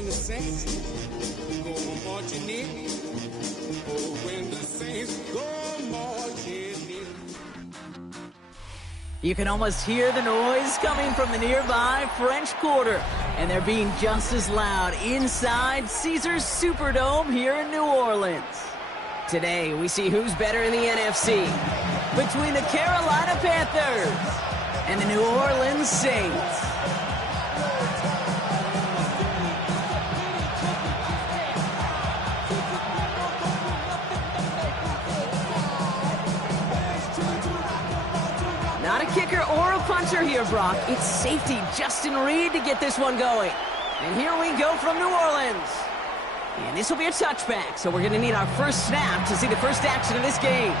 when the Saints go marching in. Oh, when the Saints go marching in. You can almost hear the noise coming from the nearby French Quarter. And they're being just as loud inside Caesars Superdome here in New Orleans. Today, we see who's better in the NFC between the Carolina Panthers and the New Orleans Saints. Not a kicker or a puncher here, Brock. It's safety Justin Reed to get this one going. And here we go from New Orleans. And this will be a touchback, so we're going to need our first snap to see the first action of this game.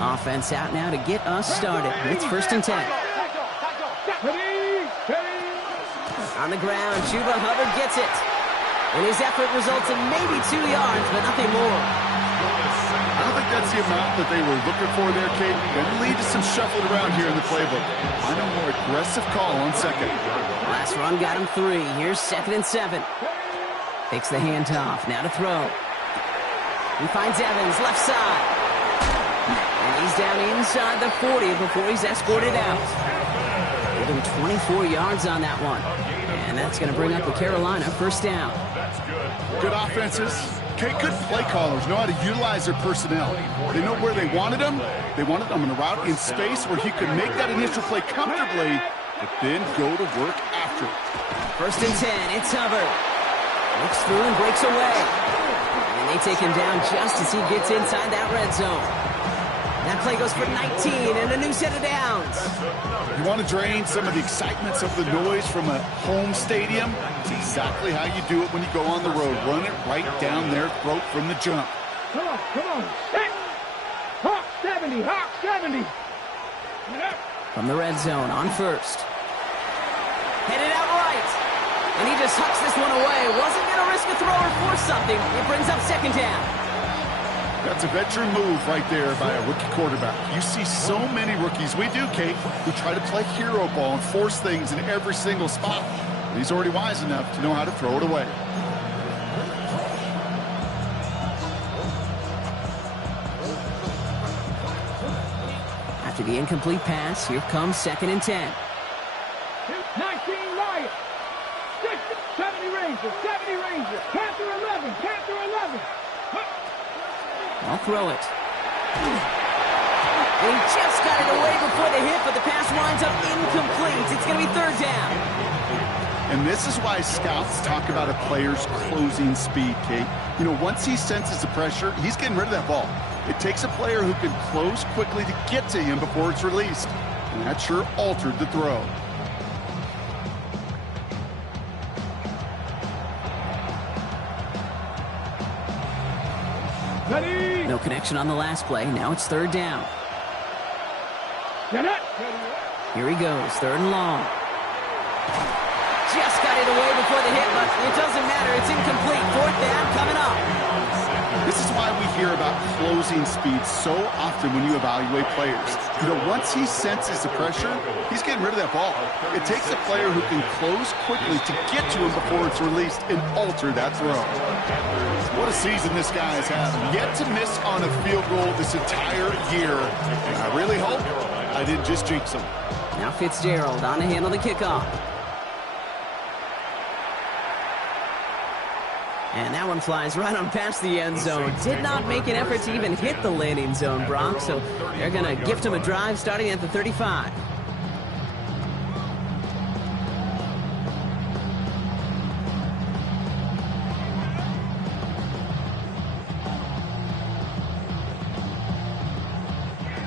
Offense out now to get us started. It's 1st and 10. On the ground, Chuba Hubbard gets it. And his effort results in maybe 2 yards, but nothing more. I don't think that's the amount that they were looking for there, Kate. Going to lead to some shuffling around here in the playbook. Find a more aggressive call on second. Last run got him 3. Here's 2nd and 7. Takes the handoff. Now to throw. He finds Evans, left side. And he's down inside the 40 before he's escorted out. Give him 24 yards on that one. And that's going to bring up the Carolina first down. Good offenses. Okay, good play callers know how to utilize their personnel. They know where they wanted them. They wanted them in a route in space where he could make that initial play comfortably, but then go to work after it. 1st and 10, it's Hubbard. Looks through and breaks away. And they take him down just as he gets inside that red zone. That play goes for 19 and a new set of downs. You want to drain some of the excitement, some of the noise from a home stadium? It's exactly how you do it when you go on the road. Run it right down their throat from the jump. Come on. Hey! Hawk 70, Hawk 70. From the red zone on 1st. Headed out right. And he just hucks this one away. Wasn't going to risk a throw or force something. It brings up 2nd down. That's a veteran move right there by a rookie quarterback. You see so many rookies, we do, Kate, who try to play hero ball and force things in every single spot. He's already wise enough to know how to throw it away. After the incomplete pass, here comes 2nd and 10. 19 Lions. 70 Rangers. 70 Rangers. Panther 11. Panther 11. I'll throw it. And he just got it away before the hit, but the pass winds up incomplete. It's going to be 3rd down. And this is why scouts talk about a player's closing speed, Kate. You know, once he senses the pressure, he's getting rid of that ball. It takes a player who can close quickly to get to him before it's released. And that sure altered the throw. No connection on the last play. Now it's 3rd down. Here he goes, 3rd and long. Just got it away before the hit, but it doesn't matter. It's incomplete. 4th down coming up. This is why we hear about closing speed so often when you evaluate players. You know, once he senses the pressure, he's getting rid of that ball. It takes a player who can close quickly to get to him before it's released and alter that throw. What a season this guy has had. Yet to miss on a field goal this entire year. And I really hope I didn't just jinx him. Now Fitzgerald on to handle the kickoff. And that one flies right on past the end zone. Did not make an effort to even hit the landing zone, Brock. So they're going to gift him a drive starting at the 35.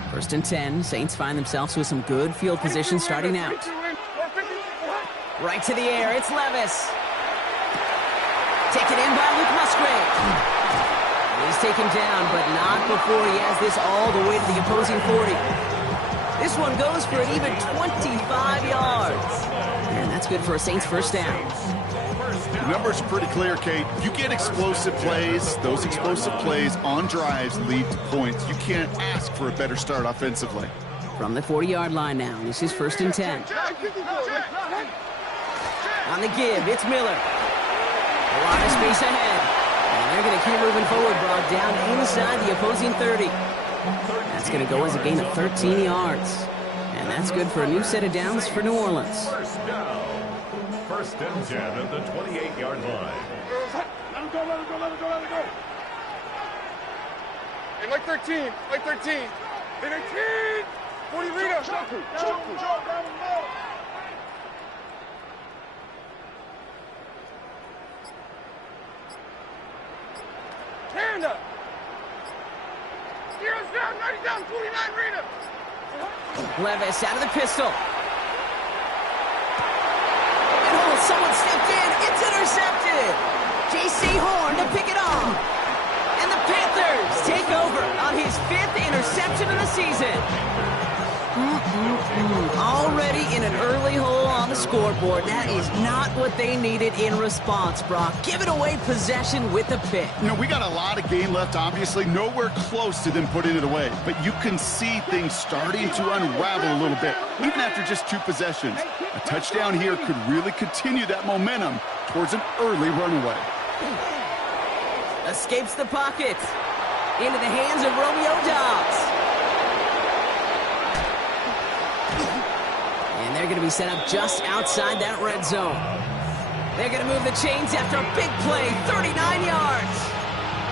First and 10. Saints find themselves with some good field position starting out. Right to the air. It's Levis. Taken in by Luke Musgrave. He's taken down, but not before he has this all the way to the opposing 40. This one goes for an even 25 yards. And that's good for a Saints first down. The numbers are pretty clear, Kate. You get explosive plays. Those explosive plays on drives lead to points. You can't ask for a better start offensively. From the 40-yard line now, this is 1st and 10. On the give, it's Miller. A lot of space ahead. And they're going to keep moving forward, brought down inside the opposing 30. That's going to go as a gain of 13 yards. And that's good for a new set of downs for New Orleans. First down. 1st and 10 at the 28-yard line. Let him go, let him go, let him go, let him go. Hey, Mike 13, Mike 13. Hey, 13! 40 Rita. Stand up. Zero's down, 90 down, 49 Rita. Levis out of the pistol. And oh, someone stepped in. It's intercepted. J.C. Horn to pick it off. And the Panthers take over on his 5th interception of the season. Already in an early hole on the scoreboard. That is not what they needed in response, Brock. Giving away possession with a pick. You know, we got a lot of game left, obviously. Nowhere close to them putting it away. But you can see things starting to unravel a little bit, even after just 2 possessions. A touchdown here could really continue that momentum towards an early runaway. Escapes the pocket. Into the hands of Romeo Dobbs. And they're going to be set up just outside that red zone. They're going to move the chains after a big play, 39 yards.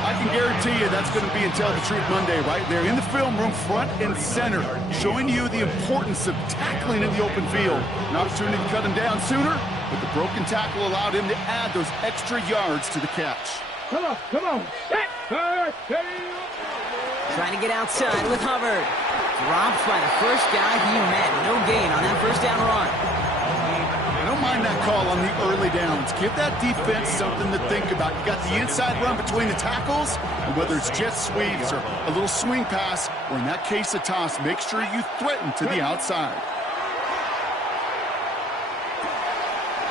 I can guarantee you that's going to be in Tell the Truth Monday right there in the film room, front and center, showing you the importance of tackling in the open field. An opportunity to cut him down sooner, but the broken tackle allowed him to add those extra yards to the catch. Come on, come on. Trying to get outside with Hubbard. Dropped by the first guy he met. No gain on that 1st down run. I don't mind that call on the early downs. Give that defense something to think about. You got the inside run between the tackles, and whether it's jet sweeps or a little swing pass, or in that case a toss, make sure you threaten to the outside.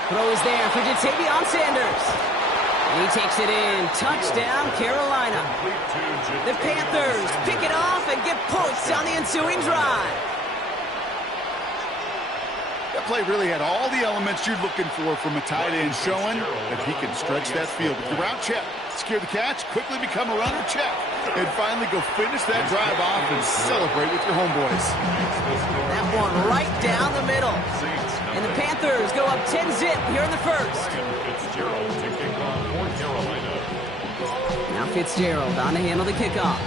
Throw is there for Jatavion Sanders. He takes it in. Touchdown, Carolina. The Panthers pick it off and get points on the ensuing drive. That play really had all the elements you're looking for from a tight end, showing that he can stretch that field with the route check, secure the catch, quickly become a runner check, and finally go finish that drive off and celebrate with your homeboys. That one right down the middle. And the Panthers go up 10-zip here in the 1st. Now Fitzgerald on to handle the kickoff.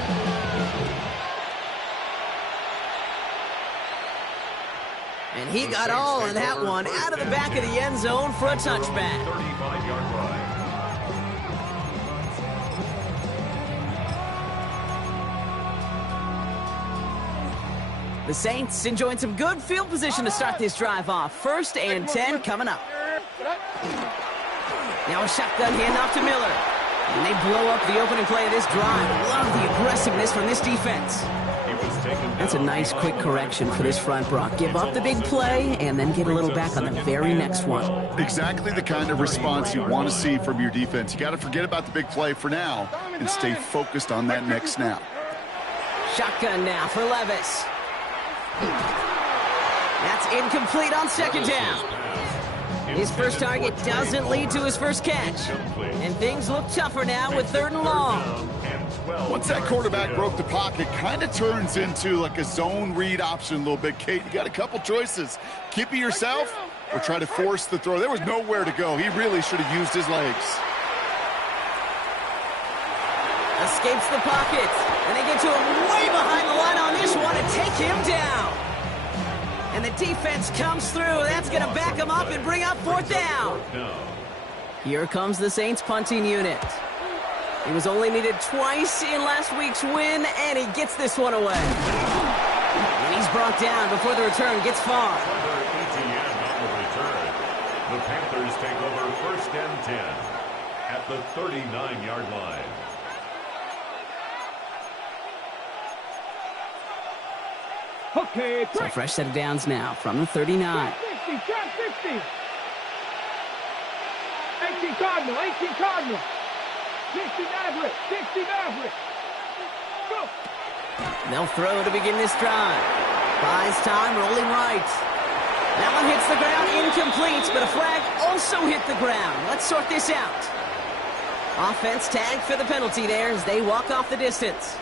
And he got all of that one out of the back of the end zone for a touchback. 35-yard line. The Saints enjoying some good field position to start this drive off. 1st and 10 coming up. Now a shotgun handoff to Miller. And they blow up the opening play of this drive. Love the aggressiveness from this defense. That's a nice quick correction for this front, Brock. Give up the big play and then get a little back on the very next one. Exactly the kind of response you want to see from your defense. You got to forget about the big play for now and stay focused on that next snap. Shotgun now for Levis. That's incomplete on 2nd down. His first target doesn't lead to his first catch. And things look tougher now with 3rd and long. Once that quarterback broke the pocket, kind of turns into like a zone read option a little bit, Kate. You got a couple choices. Keep it yourself or try to force the throw. There was nowhere to go. He really should have used his legs. Escapes the pocket. And they get to him way behind the line on this one and take him down. And the defense comes through. That's going to back him up and bring up 4th down. Here comes the Saints punting unit. He was only needed twice in last week's win, and he gets this one away. And he's brought down before the return gets far. The Panthers take over 1st and 10 at the 39-yard line. Okay, So a fresh set of downs now from the 39. 60, 60. Hey, 18 Cardinal, 18 Cardinal. 60 Maverick, 60 Maverick. Go. They'll throw to begin this drive. Buys time, rolling right. That one hits the ground, incomplete, but a flag also hit the ground. Let's sort this out. Offense tagged for the penalty there as they walk off the distance.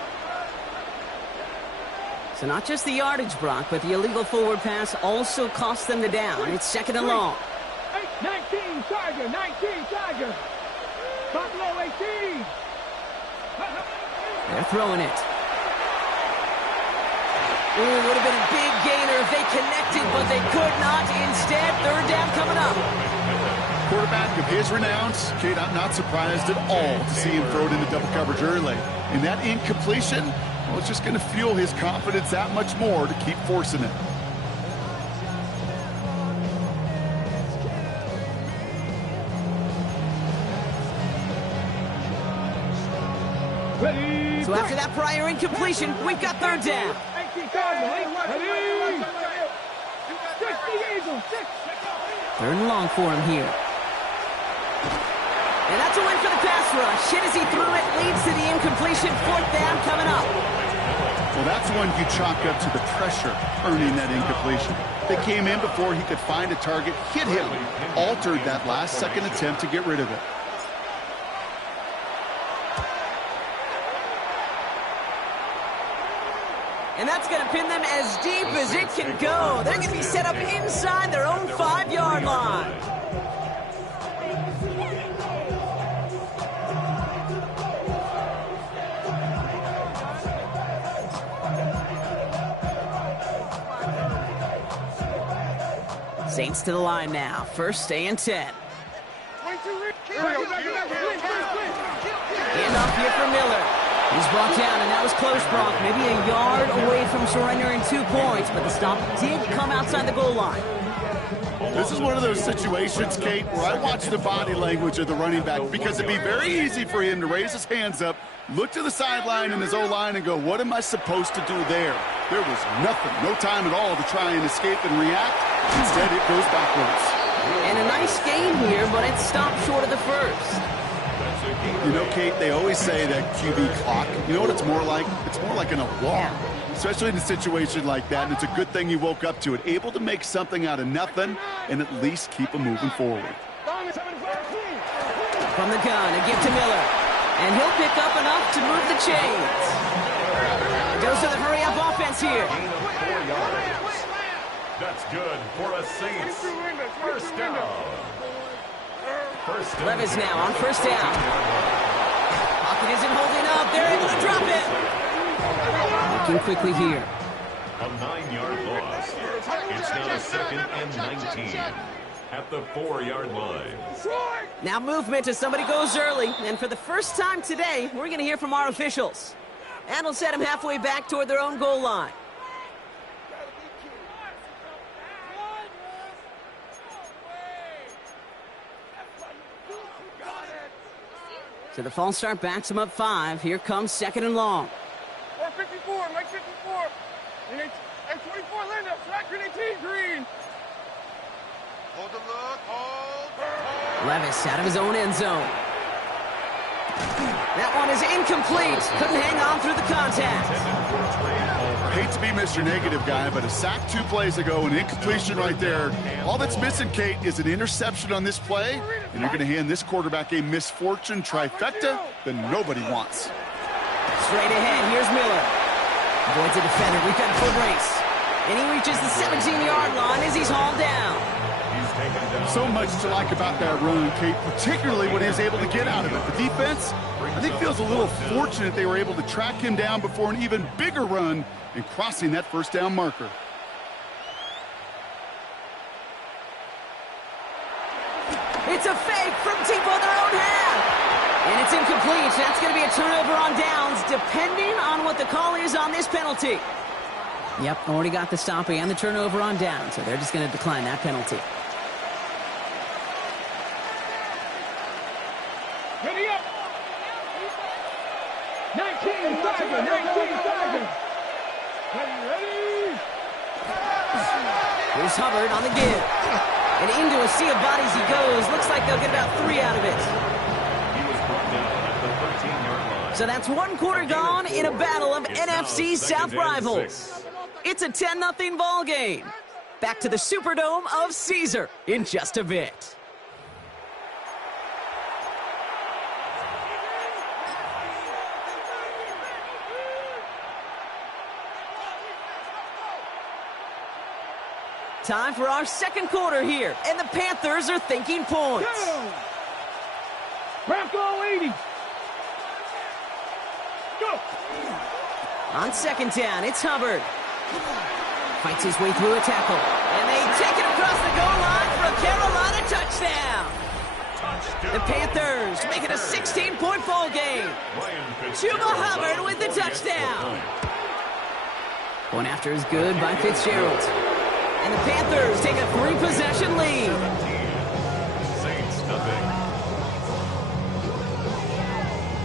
So not just the yardage, Brock, but the illegal forward pass also cost them the down. It's second and long. 19 Tiger, 19 Tiger. Buffalo 18. They're throwing it. Ooh, would have been a big gainer if they connected, but they could not. Instead, third down coming up. Quarterback of his renowns, Kate, I'm not surprised at all to see him throw it into double coverage early. And that incompletion, well, it's just going to fuel his confidence that much more to keep forcing it. So after that prior incompletion, we've got third down. Third and long for him here. And that's a win for the pass rush. Hit as he threw it, leads to the incompletion. Fourth down coming up. Well, that's one you chalk up to the pressure earning that incompletion. They came in before he could find a target, hit him, altered that last second attempt to get rid of it. And that's going to pin them as deep as it can go. They're going to be set up inside their own 5-yard line. Saints to the line now. First and 10. Handoff here for Miller. He's brought down, and that was close, Brock. Maybe a yard away from surrendering 2 points, but the stop did come outside the goal line. This is one of those situations, Kate, where I watch the body language of the running back because it'd be very easy for him to raise his hands up, look to the sideline in his O-line and go, what am I supposed to do there? There was nothing, no time at all to try and escape and react. Instead, it goes backwards. And a nice game here, but it stopped short of the first. You know, Kate, they always say that QB clock, you know what it's more like? It's more like an alarm, especially in a situation like that, and it's a good thing you woke up to it, able to make something out of nothing and at least keep them moving forward. From the gun, a gift to Miller, and he'll pick up enough to move the chains. Goes to the hurry-up offense here. That's good for a Saints. First down. Levis now on first down. Pocket isn't holding up. They're able to drop it. Looking quickly here. A 9-yard loss. It's now a second and 19 at the 4-yard line. Now movement as somebody goes early. And for the first time today, we're going to hear from our officials. And we'll set them halfway back toward their own goal line. So the false start backs him up 5. Here comes second and long. 454, Mike 54. And 24, Linda, flat green 18, green. Hold the look, hold. Levis out of his own end zone. That one is incomplete. Couldn't hang on through the contact. Hate to be Mr. Negative guy, but a sack 2 plays ago, an incompletion right there. All that's missing, Kate, is an interception on this play, and you're going to hand this quarterback a misfortune trifecta that nobody wants. Straight ahead, here's Miller. Avoids a defender, we've got a foot race. And he reaches the 17-yard line as he's hauled down. So much to like about that run, Kate, particularly what he was able to get out of it. The defense, I think, feels a little fortunate they were able to track him down before an even bigger run and crossing that first down marker. It's a fake from deep on their own half. And it's incomplete. That's going to be a turnover on downs, depending on what the call is on this penalty. Yep, already got the stop and the turnover on down, so they're just going to decline that penalty. Ready up. 19, Tiger, 19, Tiger. Ready. Here's Hubbard on the give. And into a sea of bodies he goes. Looks like they'll get about 3 out of it. He was brought down at the 13-yard line. So that's 1 quarter gone in a battle of NFC South rivals. It's a 10-0 ball game. Back to the Superdome of Caesar in just a bit. Time for our second quarter here, and the Panthers are thinking points. Go! Bronco 80. Go! On second down, it's Hubbard. Fights his way through a tackle. And they take it across the goal line for a Carolina touchdown. The Panthers make it a 16-point ball game. Chuba Hubbard with the touchdown. Going after is good by Fitzgerald. And the Panthers take a 3-possession lead. Saints nothing.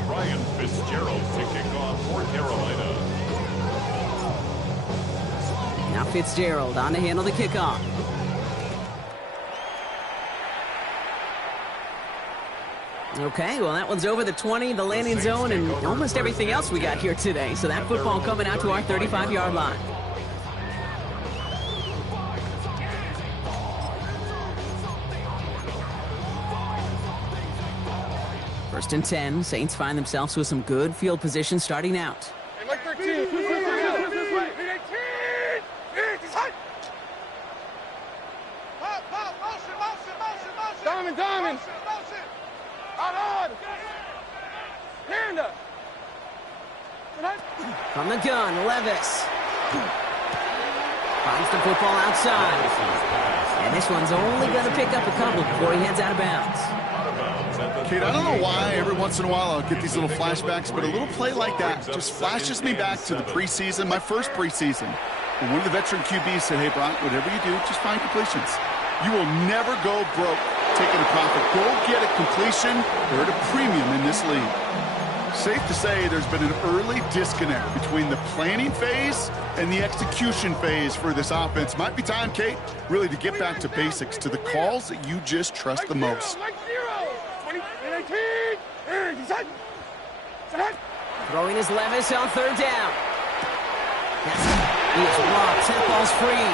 Ryan Fitzgerald to kick off for Carolina. Now Fitzgerald on to handle the kickoff. Okay, well that one's over the 20, the landing zone, and almost everything else we got here today. So that football coming out to our 35-yard line. First and 10, Saints find themselves with some good field position starting out. Hey, Mike 13. Diamond. On. Panda. From the gun, Levis. Finds the football outside. And this one's only going to pick up a couple before he heads out of bounds. Kate, I don't know why every once in a while I'll get these little flashbacks, but a little play like that just flashes me back to the preseason, my first preseason. And one of the veteran QBs said, hey, Brock, whatever you do, just find completions. You will never go broke taking a profit. Go get a completion. They're at a premium in this league. Safe to say there's been an early disconnect between the planning phase and the execution phase for this offense. Might be time, Kate, really to get back to basics, to the calls that you just trust the most. Throwing his Levis on third down. He is blocked. That ball's free.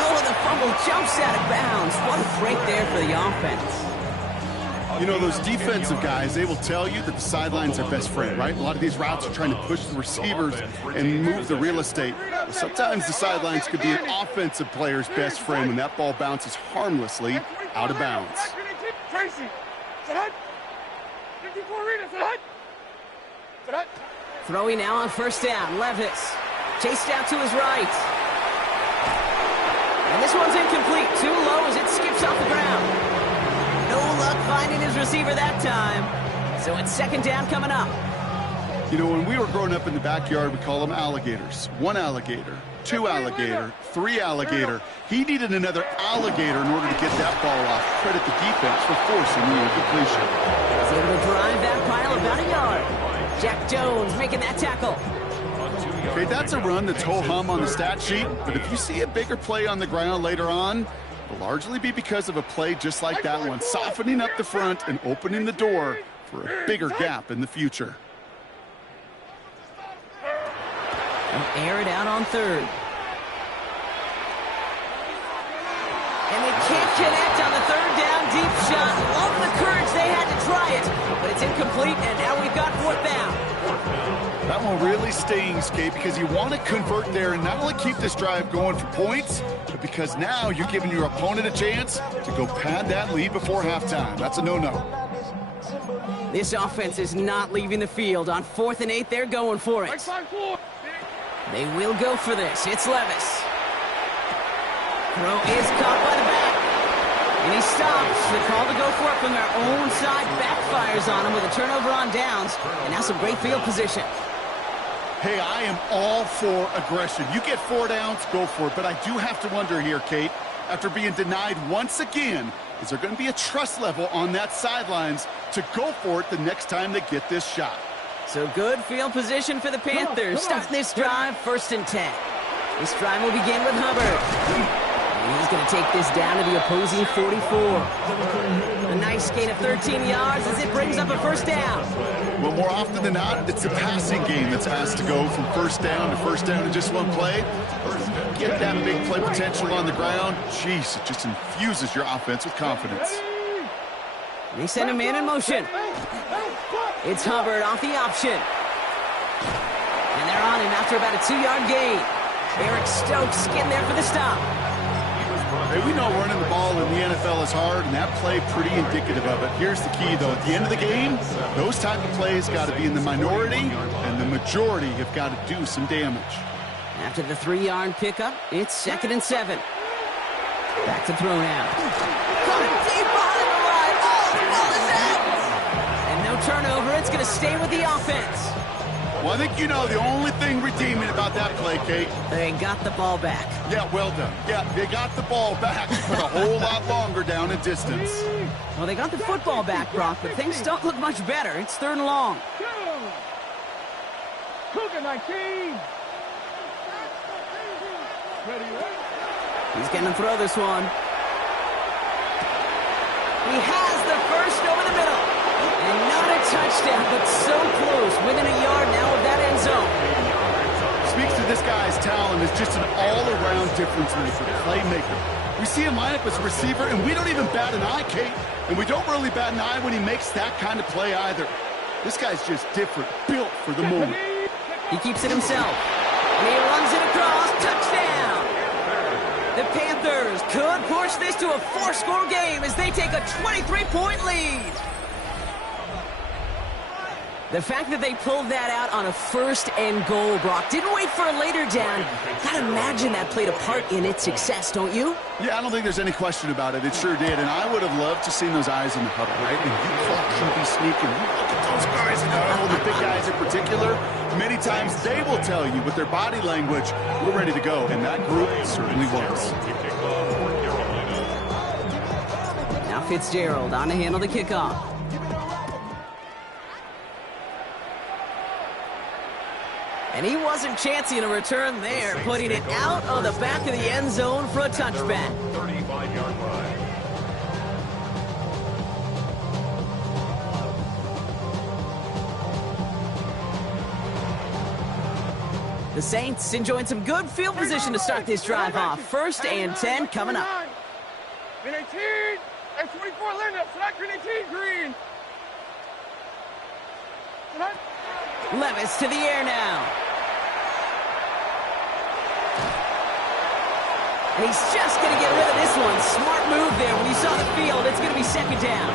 Oh, and the fumble jumps out of bounds. What a break there for the offense. You know, those defensive guys, they will tell you that the sidelines are best friend, right? A lot of these routes are trying to push the receivers and move the real estate. Sometimes the sidelines could be an offensive player's best friend when that ball bounces harmlessly out of bounds. Throwing now on first down, Levis. Chased out to his right. And this one's incomplete. Too low as it skips off the ground. No luck finding his receiver that time. So it's second down coming up. You know, when we were growing up in the backyard, we call them alligators. 1 alligator, 2 alligator, 3 alligator. He needed another alligator in order to get that ball off. Credit the defense for forcing the incompletion. He's able to drive that pile about a yard. Jack Jones making that tackle. Okay, that's a run that's ho-hum on the stat sheet, but if you see a bigger play on the ground later on, it'll largely be because of a play just like that one, softening up the front and opening the door for a bigger gap in the future. They'll air it out on third. And they can't connect on the third down deep shot. Love the courage they had to try it, but it's incomplete, and now we've got fourth down. That one really stings, Kate, because you want to convert there and not only keep this drive going for points, but because now you're giving your opponent a chance to go pad that lead before halftime. That's a no-no. This offense is not leaving the field. On 4th and 8, they're going for it. They will go for this. It's Levis. Throw is caught by the back. And he stops. The call to go for it from their own side backfires on him with a turnover on downs. And now some great field position. Hey, I am all for aggression. You get 4 downs, go for it. But I do have to wonder here, Kate, after being denied once again, is there going to be a trust level on that sidelines to go for it the next time they get this shot? So good field position for the Panthers. Starting this drive, 1st and 10. This drive will begin with Hubbard. He's going to take this down to the opposing 44. A nice gain of 13 yards as it brings up a first down. Well, more often than not, it's the passing game that's asked to go from first down in just one play. Get that big play potential on the ground. Jeez, it just infuses your offense with confidence. They send a man in motion. It's Hubbard off the option. And they're on him after about a 2-yard gain. Eric Stokes getting there for the stop. Hey, we know running the ball in the NFL is hard, and that play pretty indicative of it. Here's the key, though. At the end of the game, those type of plays got to be in the minority, and the majority have got to do some damage. After the 3-yard pickup, it's 2nd and 7. Back to throw now. Coming deep behind the line. Oh, the ball is out! And no turnover. It's going to stay with the offense. Well, I think you know the only thing redeeming about that play, Kate. They got the ball back. Yeah, well done. Yeah, they got the ball back, but a whole lot longer down in distance. Well, they got the football back, Brock, but things don't look much better. It's 3rd and long. Cougar 19. He's going to throw this one. He has the first over the middle. And not a touchdown, but so close, within a yard now of that end zone. Speaks to this guy's talent as just an all-around difference maker, playmaker. We see him line up as a receiver, and we don't even bat an eye, Kate. And we don't really bat an eye when he makes that kind of play either. This guy's just different, built for the moment. He keeps it himself. And he runs it across. Touchdown! The Panthers could push this to a 4-score game as they take a 23-point lead. The fact that they pulled that out on a 1st and goal, Brock, didn't wait for a later down. Gotta imagine that played a part in its success, don't you? Yeah, I don't think there's any question about it. It sure did, and I would have loved to seen those eyes in the huddle, right? And you clock QB sneaking. You look at those guys in the huddle, the big guys in particular. Many times they will tell you with their body language, we're ready to go, and that group certainly was. Now Fitzgerald on to handle the kickoff. And he wasn't chancing a return there, putting it out of the back of the end zone for a touchback. 35-yard line. The Saints enjoying some good field position to start this drive off. 1st and 10 coming up. And 18 and 24 Linda, flat green 18 green. Levis to the air now. And he's just going to get rid of this one. Smart move there when he saw the field. It's going to be 2nd down.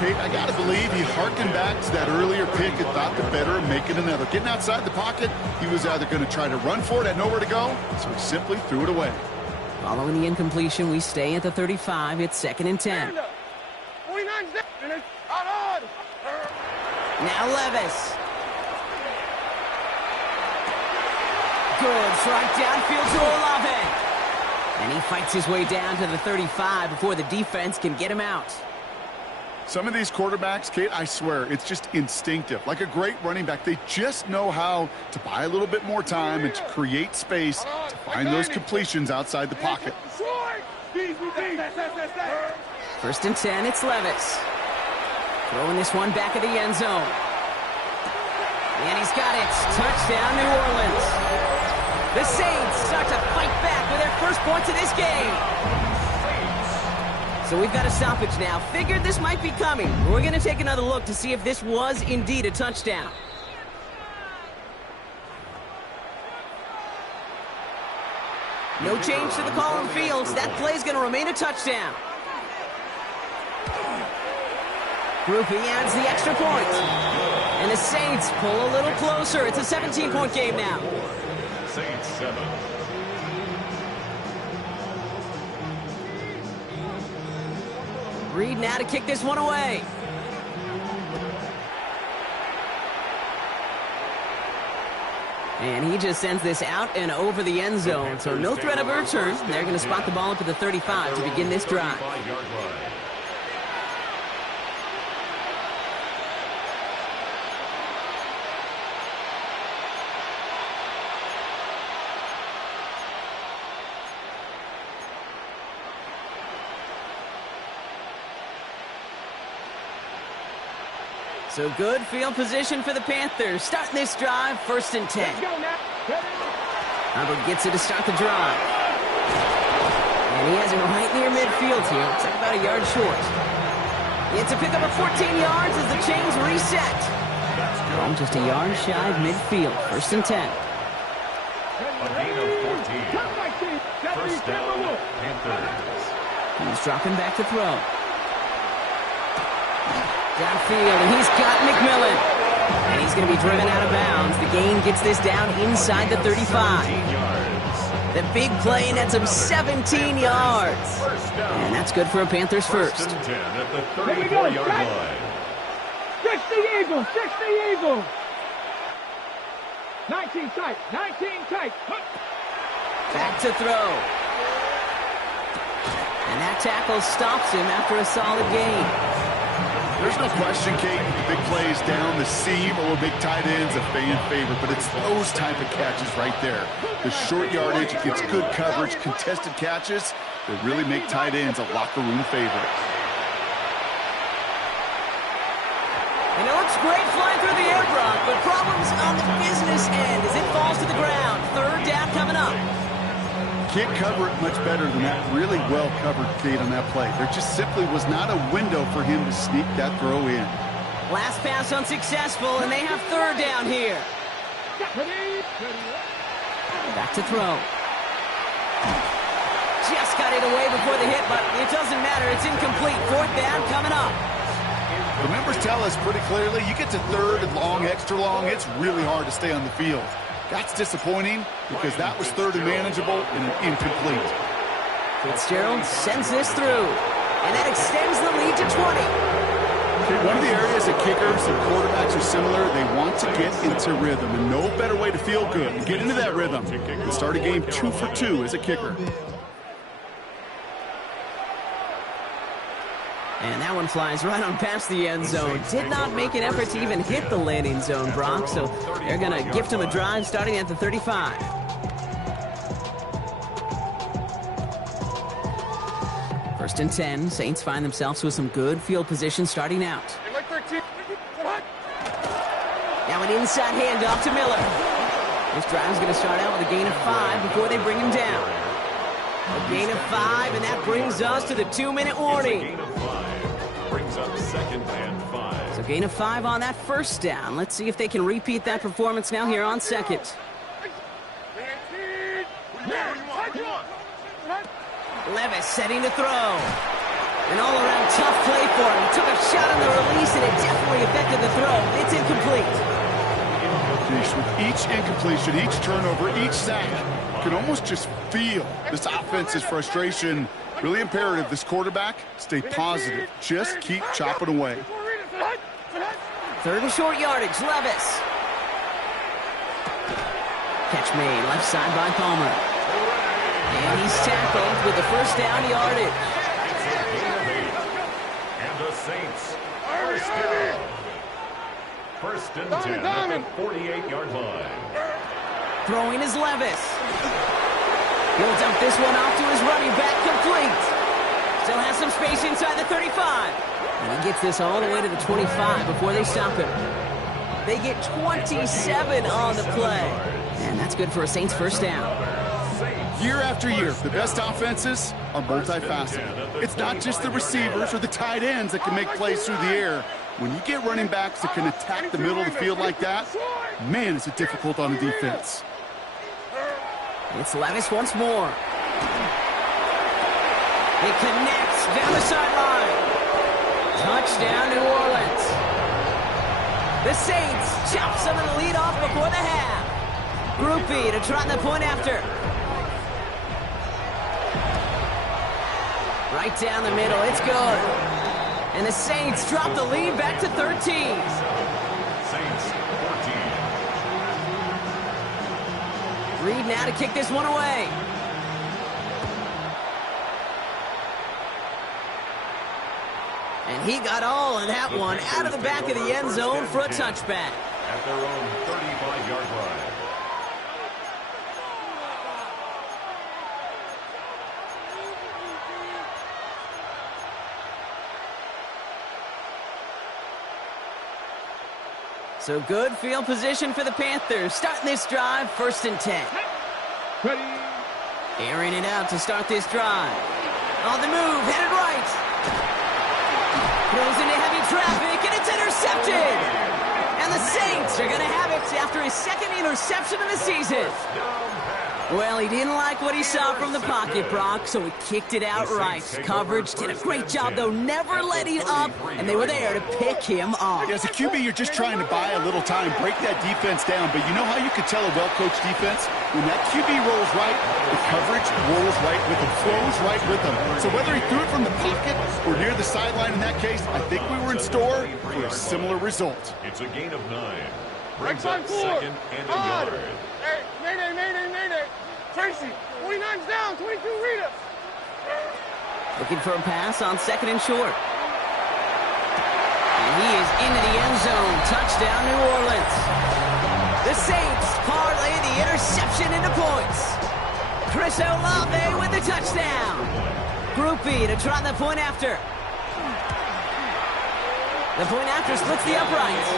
Kate, I got to believe he harkened back to that earlier pick and thought the better of making another. Getting outside the pocket, he was either going to try to run for it, had nowhere to go, so he simply threw it away. Following the incompletion, we stay at the 35. It's 2nd and 10. 49's down, and it's out on. Now Levis. Good strike downfield to Olave. And he fights his way down to the 35 before the defense can get him out. Some of these quarterbacks, Kate, I swear, it's just instinctive. Like a great running back, they just know how to buy a little bit more time and to create space to find those completions outside the pocket. 1st and 10, it's Levis. Throwing this one back of the end zone. And he's got it. Touchdown, New Orleans. The Saints start to fight back with their first points of this game. So we've got a stoppage now. Figured this might be coming. We're going to take another look to see if this was indeed a touchdown. No change to the call on the field. That play's going to remain a touchdown. Groupie adds the extra point. And the Saints pull a little closer. It's a 17-point game now. Saints 7. Reed now to kick this one away. And he just sends this out and over the end zone. So no threat of a return. They're going to spot the ball up at the 35 to begin this drive. So good field position for the Panthers. Starting this drive, 1st and 10. Hubbard gets it to start the drive. And he has it right near midfield here. Looks like about a yard short. It's a pickup of 14 yards as the chains reset. Ball just a yard shy of midfield. 1st and 10. A gain of 14. First down, Panthers. He's dropping back to throw. Downfield, and he's got McMillan. And he's going to be driven out of bounds. The gain gets this down inside the 35. The big play nets him 17 yards. And that's good for a Panthers first. 1st and 10 at the 34-yard line. 60 Eagles, 60 Eagles. 19 tight, 19 tight. Back to throw. And that tackle stops him after a solid gain. There's no question, Kate, big plays down the seam or big tight ends a fan favorite, but it's those type of catches right there. The short yardage, it gets good coverage, contested catches that really make tight ends a locker room favorite. And it looks great flying through the air, Brock, but problems on the business end as it falls to the ground. 3rd down coming up. Can't cover it much better than that really well-covered Kate on that play. There just simply was not a window for him to sneak that throw in. Last pass unsuccessful, and they have 3rd down here. Back to throw. Just got it away before the hit, but it doesn't matter. It's incomplete. 4th down coming up. The members tell us pretty clearly, you get to 3rd and long, extra long, it's really hard to stay on the field. That's disappointing because that was 3rd and manageable and an incomplete. Fitzgerald sends this through, and that extends the lead to 20. One of the areas that kickers and quarterbacks are similar, they want to get into rhythm, and no better way to feel good and get into that rhythm than start a game 2 for 2 as a kicker. And that one flies right on past the end zone. Did not make an effort to even hit the landing zone, Brock, so they're going to gift him a drive starting at the 35. First and 10, Saints find themselves with some good field position starting out. Now an inside handoff to Miller. This drive's going to start out with a gain of 5 before they bring him down. A gain of 5, and that brings us to the 2-minute warning. Brings up 2nd and 5. So gain of 5 on that 1st down. Let's see if they can repeat that performance now here on 2nd. Levis setting to throw. An all-around tough play for him. He took a shot on the release, and it definitely affected the throw. It's incomplete. With each incompletion, each turnover, each sack, you can almost just feel this offense's frustration. Really imperative, this quarterback, stay positive. Just keep chopping away. 3rd and short yardage, Levis. Catch made, left side by Palmer. And he's tackled with the 1st down yardage. And the Saints are still 1st and 10 at the 48-yard line. Throwing is Levis. He'll dump this one off to his running back, complete. Still has some space inside the 35. And he gets this all the way to the 25 before they stop him. They get 27 on the play. And that's good for a Saints 1st down. Year after year, the best offenses are multifaceted. It's not just the receivers or the tight ends that can make plays through the air. When you get running backs that can attack the middle of the field like that, man, is it difficult on the defense. It's Levis once more. It connects down the sideline. Touchdown, New Orleans. The Saints chop some of the lead off before the half. Groupie to trot the point after. Right down the middle, it's good. And the Saints drop the lead back to 13. Saints 14. Reed now to kick this one away. And he got all of that one out of the back of the end zone for a touchback. At their own 35-yard line. So good field position for the Panthers. Starting this drive, 1st and 10. Ready. Airing it out to start this drive. On the move, headed right. Throws into heavy traffic, and it's intercepted. And the Saints are going to have it after his 2nd interception of the season. Well, he didn't like what he saw from the pocket, Brock, so he kicked it outright. Coverage did a great job, though, never letting up, and they were there to pick him off. As a QB, you're just trying to buy a little time, break that defense down, but you know how you can tell a well-coached defense? When that QB rolls right, the coverage rolls right with him, flows right with him. So whether he threw it from the pocket or near the sideline in that case, I think we were in store for a similar result. It's a gain of 9. Brings Right up side 4. 2nd and a yard. Hey, mayday, mayday, mayday. Tracy, 49's down, 22 Rita. Looking for a pass on 2nd and short. And he is into the end zone. Touchdown, New Orleans. The Saints parlay the interception into points. Chris Olave with the touchdown. Group B to try the point after. The point after splits the uprights.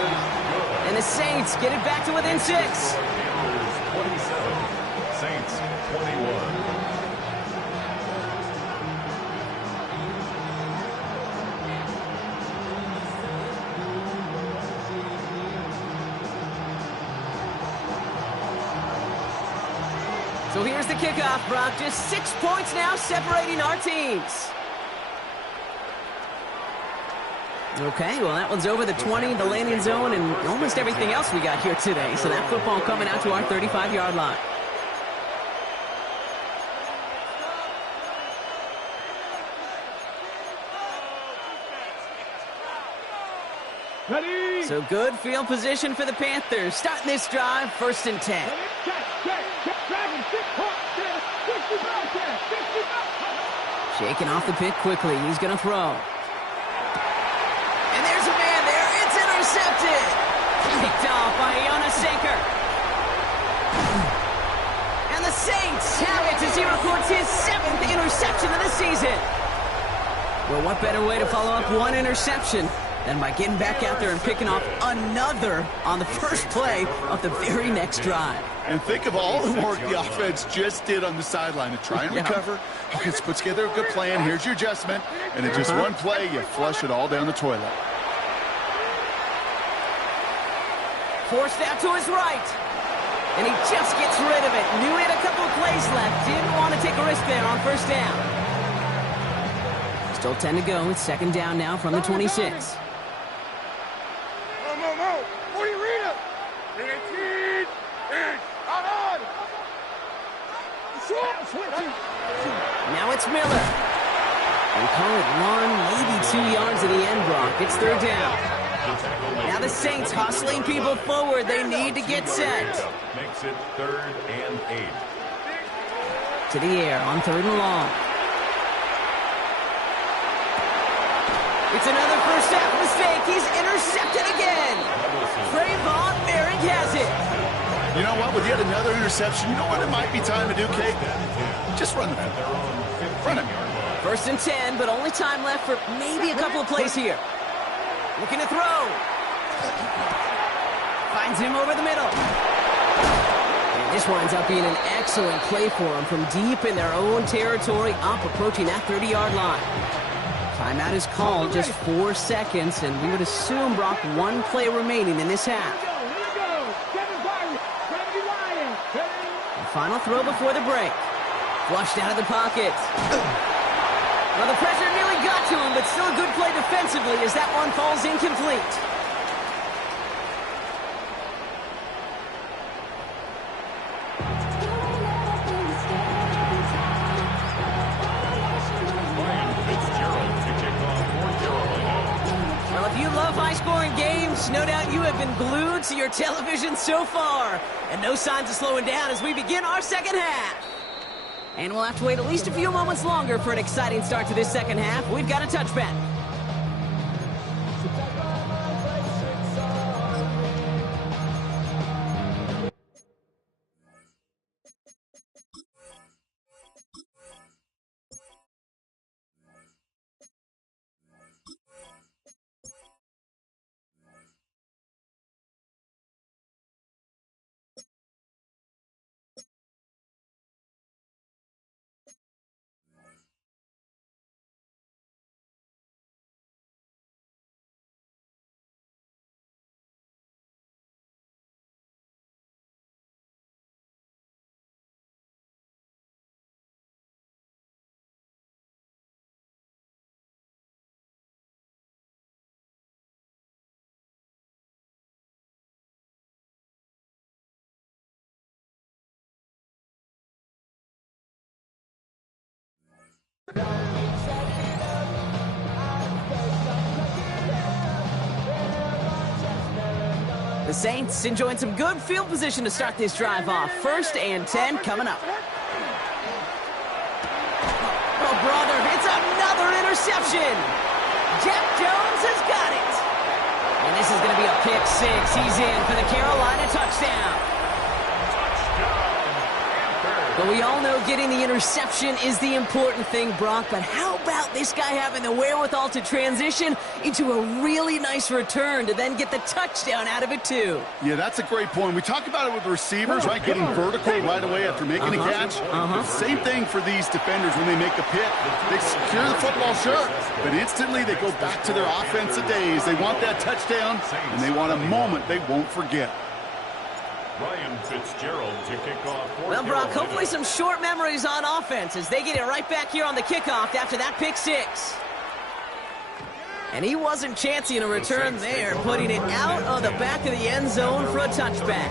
And the Saints get it back to within 6. 27. Saints 21. So here's the kickoff, Brock. Just 6 points now separating our teams. Okay, well, that one's over the 20, the landing zone, and almost everything else we got here today. So that football coming out to our 35-yard line. Ready. So good field position for the Panthers. Starting this drive, 1st and 10. Shaking off the pick quickly. He's going to throw. And there's a man there. It's intercepted. Picked off by Iona Saker. And the Saints have it as he records his 7th interception of the season. Well, what better way to follow up one interception than by getting back out there and picking off another on the first play of the very next drive. And think of all the work the offense just did on the sideline to try and recover. Okay, let's put together a good plan. Here's your adjustment. And in just one play, you flush it all down the toilet. Forced out to his right. And he just gets rid of it. Knew he had a couple of plays left. Didn't want to take a risk there on 1st down. Still 10 to go. It's 2nd down now from the 26. Mo. 40 Rita. 18. On. Now it's Miller. We call it 1, maybe 2 yards at the end, Brock. It's 3rd down. Now the Saints hustling people forward. They need to get set. Makes it 3rd and 8. To the air on 3rd and long. It's another first half mistake. He's intercepted again. Trayvon Merrick has it. You know what? With yet another interception, you know what it might be time to do, Kate? Just run the football. Run it. 1st and 10, but only time left for maybe a couple of plays here. Looking to throw. Finds him over the middle. And this winds up being an excellent play for him from deep in their own territory, up approaching that 30-yard line. Timeout is called, just 4 seconds, and we would assume, Brock, 1 play remaining in this half. The final throw before the break. Flushed out of the pocket. Well, the pressure nearly got to him, but still a good play defensively as that one falls incomplete. Well, if you love high-scoring games, no doubt you have been glued to your television so far. And no signs of slowing down as we begin our 2nd half. And we'll have to wait at least a few moments longer for an exciting start to this 2nd half. We've got a touchback. The Saints enjoying some good field position to start this drive off. 1st and 10 coming up. Oh, brother, it's another interception. Jeff Jones has got it. And this is going to be a pick 6. He's in for the Carolina touchdown. But we all know getting the interception is the important thing, Brock. But how about this guy having the wherewithal to transition into a really nice return to then get the touchdown out of it, too? Yeah, that's a great point. We talk about it with the receivers, right? Getting vertical right away after making a catch. Same thing for these defenders when they make a pick. They secure the football, sure, but instantly they go back to their offensive days. They want that touchdown, and they want a moment they won't forget. Ryan Fitzgerald to kick off. Well, Brock, hopefully some short memories on offense as they get it right back here on the kickoff after that pick 6. And he wasn't chancing a return there, putting it out of the back of the end zone for a touchback.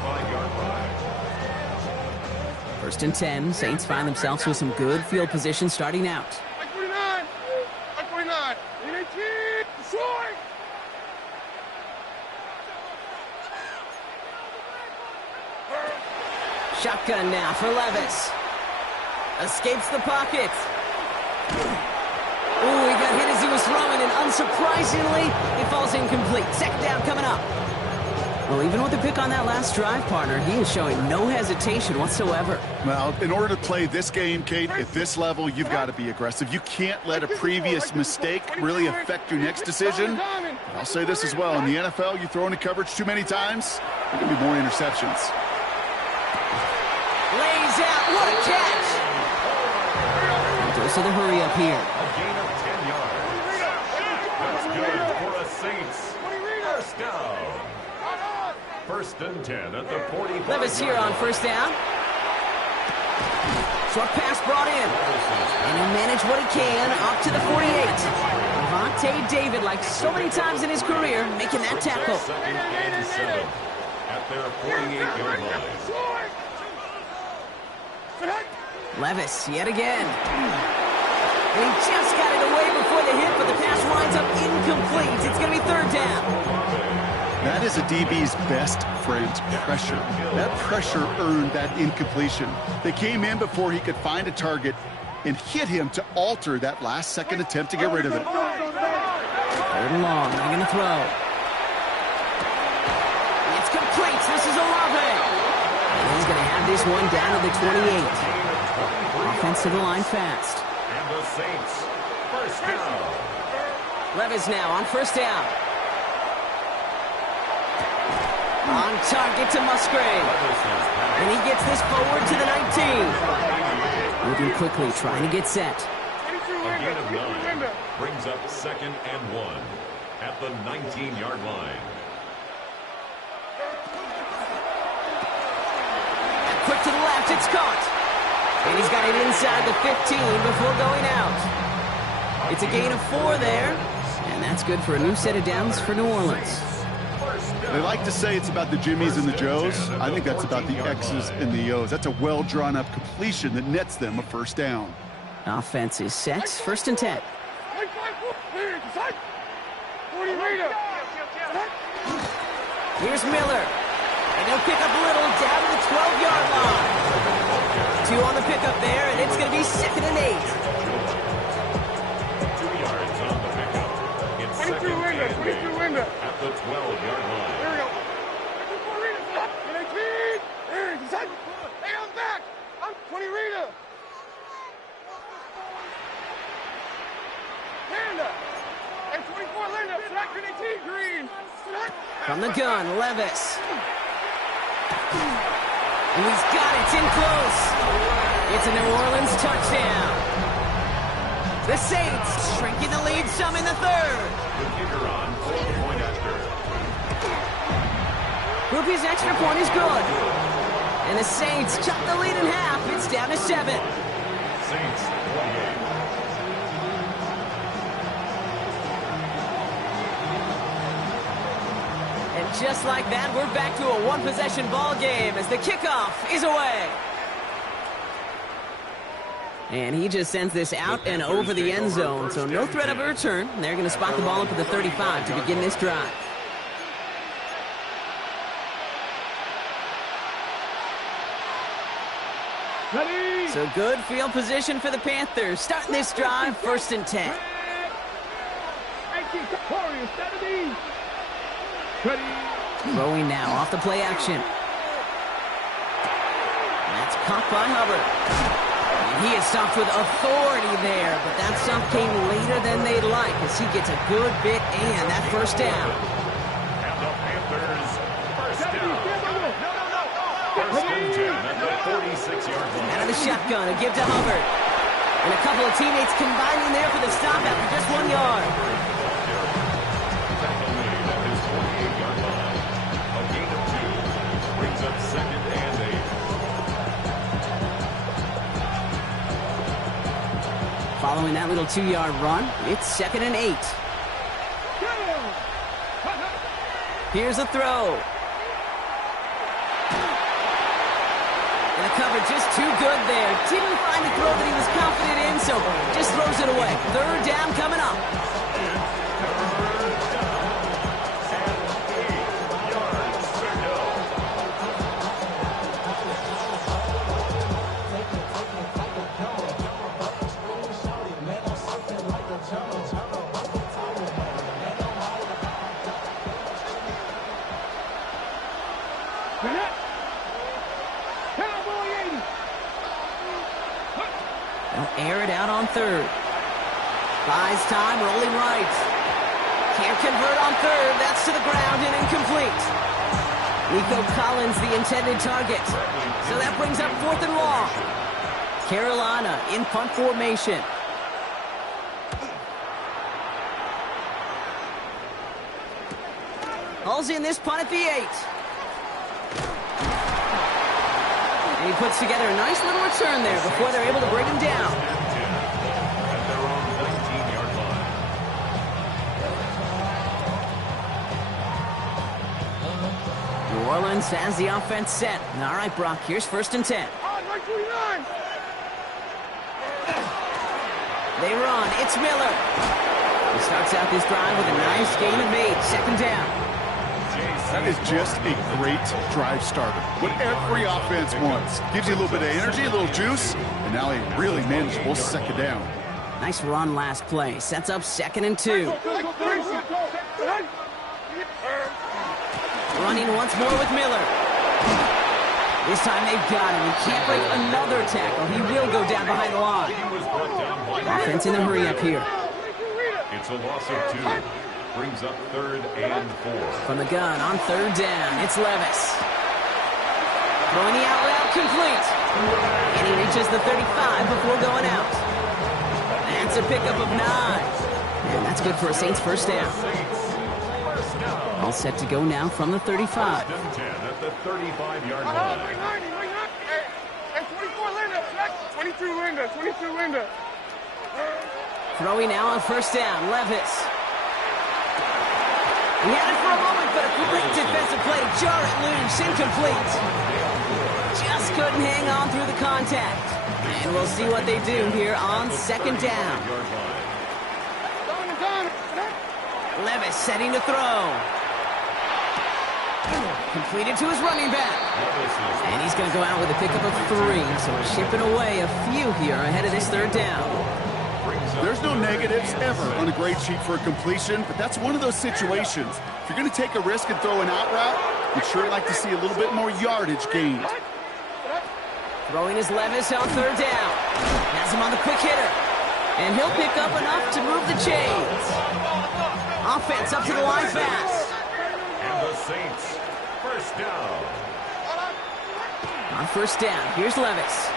1st and 10, Saints find themselves with some good field position starting out. I 49, 18, short. Shotgun now for Levis. Escapes the pocket. Ooh, he got hit as he was throwing, and unsurprisingly, it falls incomplete. 2nd down coming up. Well, even with the pick on that last drive, partner, he is showing no hesitation whatsoever. Well, in order to play this game, Kate, at this level, you've got to be aggressive. You can't let a previous mistake really affect your next decision. I'll say this as well. In the NFL, you throw into coverage too many times, there can be more interceptions. Lays out. What a catch. Goes to the hurry up here. A gain of 10 yards. That's good for a Saints. 1st down. 1st and 10 at the 45. Levis here on 1st down. Short pass brought in. And he managed what he can up to the 48. Vontae David, like so many times in his career, making that tackle. 2nd and 7 at their 48-yard line. Levis, yet again. And he just got it away before the hit, but the pass winds up incomplete. It's going to be 3rd down. That is a DB's best friend, pressure. That pressure earned that incompletion. They came in before he could find a target and hit him to alter that last-second attempt to get rid of it. 3rd and long, they're going to throw. It's complete. This is Olave. And he's going to have this one down to the 28. Offense to the line fast. And the Saints, 1st down. Levis now on 1st down. On target to Musgrave. And he gets this forward to the 19. Moving quickly, trying to get set. A gain of 9 brings up 2nd and 1 at the 19-yard line. Quick to the left, it's caught. And he's got it inside the 15 before going out. It's a gain of 4 there. And that's good for a new set of downs for New Orleans. They like to say it's about the Jimmies and the Joes. I think that's about the X's and the O's. That's a well-drawn-up completion that nets them a 1st down. Offense is set. 1st and 10. Here's Miller. And he'll pick up a little down to the 12-yard line. 2 on the pickup there, and it's going to be 2nd and 8. 2 yards on the pickup. It's 2nd and 8 at the 12-yard line. Here we go. 18. Hey, I'm back. I'm 20 Rita. Panda. And 24 Linda. Select 18 green. From the gun, Levis. And he's got it. It's in close. It's a New Orleans touchdown. The Saints shrinking the lead some in the 3rd. The kicker on for the point after. Rupee's extra point is good. And the Saints chop the lead in half. It's down to 7. Saints 28. And just like that, we're back to a one-possession ball game as the kickoff is away. And he just sends this out and over the end zone, so no threat of a return. They're going to spot the ball up at the 35 to begin this drive. So good field position for the Panthers. Starting this drive, 1st and 10. Throwing now off the play action. That's caught by Hubbard. And he is stopped with authority there, but that stop came later than they'd like as he gets a good bit and that 1st down. And the Panthers, 1st down. 1st and 10 at the 46-yard line. Out of the shotgun, a give to Hubbard. And a couple of teammates combining there for the stop after just 1 yard. Brings up 2nd and 8. Following that little 2-yard run, it's 2nd and 8. Here's a throw. And the cover just too good there. Didn't find the throw that he was confident in, so just throws it away. 3rd down coming up. Air it out on 3rd. Buys time, rolling right. Can't convert on 3rd. That's to the ground and incomplete. Nico Collins, the intended target. So that brings up 4th and long. Carolina in punt formation. Hauls in this punt at the 8. And he puts together a nice little return there before they're able to bring him down. At their own 19-yard line. New Orleans has the offense set. All right, Brock, here's 1st and 10. They run. It's Miller. He starts out this drive with a nice gain of 8. 2nd down. That is just a great drive starter. What every offense wants. Gives you a little bit of energy, a little juice, and now a really manageable 2nd down. Nice run last play. Sets up 2nd and 2. Running once more with Miller. This time they've got him. He can't break another tackle. He will go down behind the line. Offense in a hurry up here. It's a loss of 2. Brings up 3rd and 4. From the gun on 3rd down, it's Levis. Throwing the out route complete. And he reaches the 35 before going out. That's a pickup of 9. And that's good for a Saints 1st down. All set to go now from the 35. 1st and 10 at the 35-yard line. Hey, 24 Linda, 22 Linda, 22 Linda. Throwing now on 1st down, Levis. He had it for a moment, but a great defensive play. Jar it loose, incomplete. Just couldn't hang on through the contact. And we'll see what they do here on 2nd down. Levis setting to throw. Completed to his running back. And he's going to go out with a pickup of 3. So we're chipping away a few here ahead of this 3rd down. There's no negatives ever on a grade sheet for a completion, but that's one of those situations. If you're going to take a risk and throw an out route, you'd sure like to see a little bit more yardage gained. Throwing his Levis on 3rd down. Has him on the quick hitter. And he'll pick up enough to move the chains. Offense up to the line fast. And the Saints, 1st down. On 1st down, here's Levis.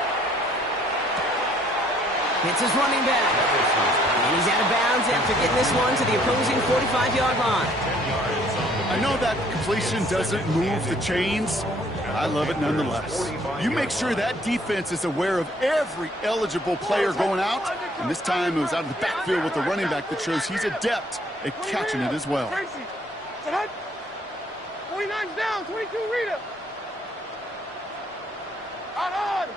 Hits his running back. And he's out of bounds after getting this one to the opposing 45-yard line. I know that completion doesn't move the chains. I love it nonetheless. You make sure that defense is aware of every eligible player going out. And this time it was out of the backfield with the running back that shows he's adept at catching it as well. 29's down, 22 Rita. Out on.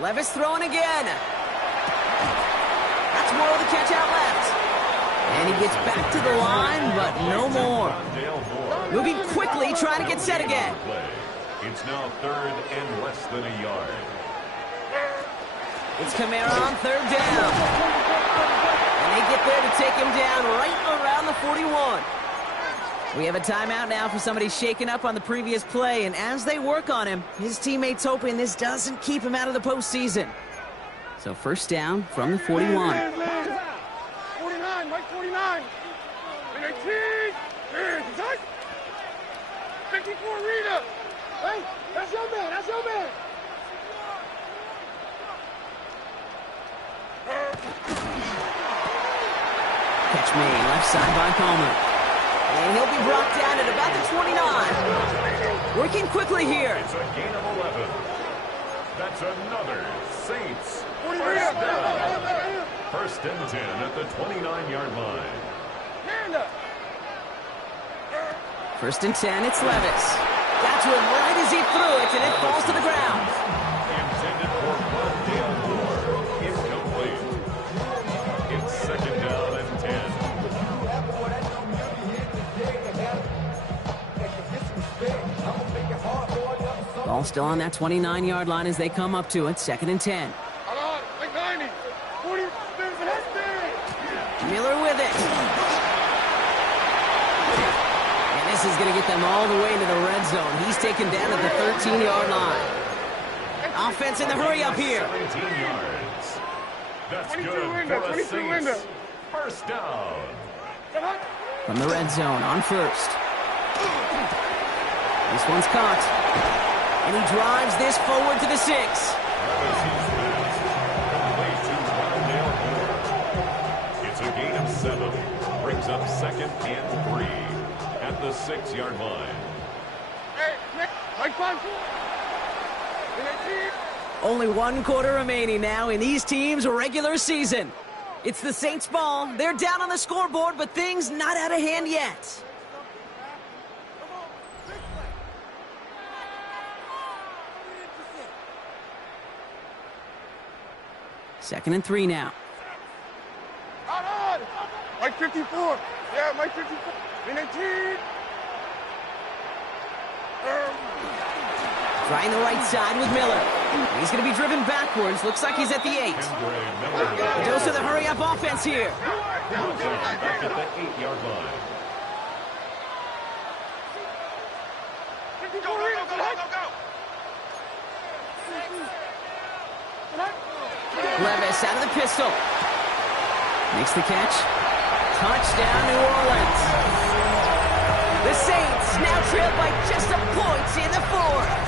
Levis throwing again. That's more of the catch out left. And he gets back to the line, but no more. Moving quickly, trying to get set again. It's now 3rd and less than a yard. It's Kamara on 3rd down. And they get there to take him down right around the 41. We have a timeout now for somebody shaken up on the previous play, and as they work on him, his teammates hoping this doesn't keep him out of the postseason. So 1st down from the 41. 49, Mike 49. 18. 54, Rita. Hey, that's your man, that's your man. Catch me, left side by Palmer. And he'll be brought down at about the 29. Working quickly here. It's a gain of 11. That's another Saints. 1st and 10 at the 29-yard line. 1st and 10, it's Levis. Got to him right as he threw it, and it falls to the ground. Intended for Dale Moore. Incomplete. It's 2nd down and 10. Ball still on that 29-yard line as they come up to it. 2nd and 10. Hold on, like 90. 40, there's a head there. Miller with it. And this is going to get them all the way into the red zone. He's taken down at the 13-yard line. Offense in the hurry up here. 17 yards. That's 22 good Linda, for a 22 Linda. Saints. 1st down. From the red zone on 1st. This one's caught. And he drives this forward to the 6. It's a gain of 7. Brings up 2nd and 3 at the 6-yard line. Hey, Nick, Mike Bunch. Only 1 quarter remaining now in these teams' regular season. It's the Saints' ball. They're down on the scoreboard, but things not out of hand yet. Second and 3 now. Out on! Mike 54. Yeah, Mike 54. In 18. Trying the right side with Miller. He's going to be driven backwards. Looks like he's at the 8. A dose of the hurry-up offense here. Back at the 8-yard line. Go, go, go, go, go, go. Levis out of the pistol. Makes the catch. Touchdown, New Orleans. The Saints now trail by just a point in the 4th.